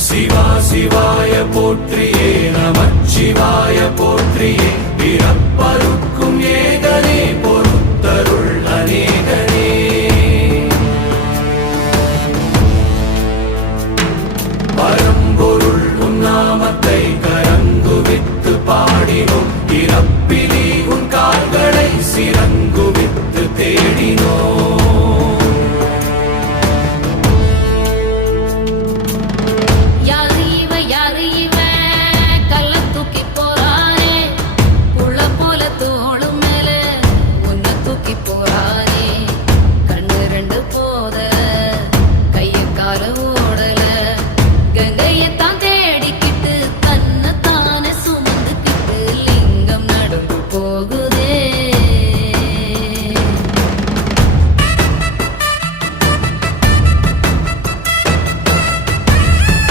சிவா சிவாய போற்றியே நமச்சிவாய போற்றியே பிறப்பருக்கும் ஏகனே பொறுத்தருள் அநேகனே பரம்பொருள் உன்னாமத்தை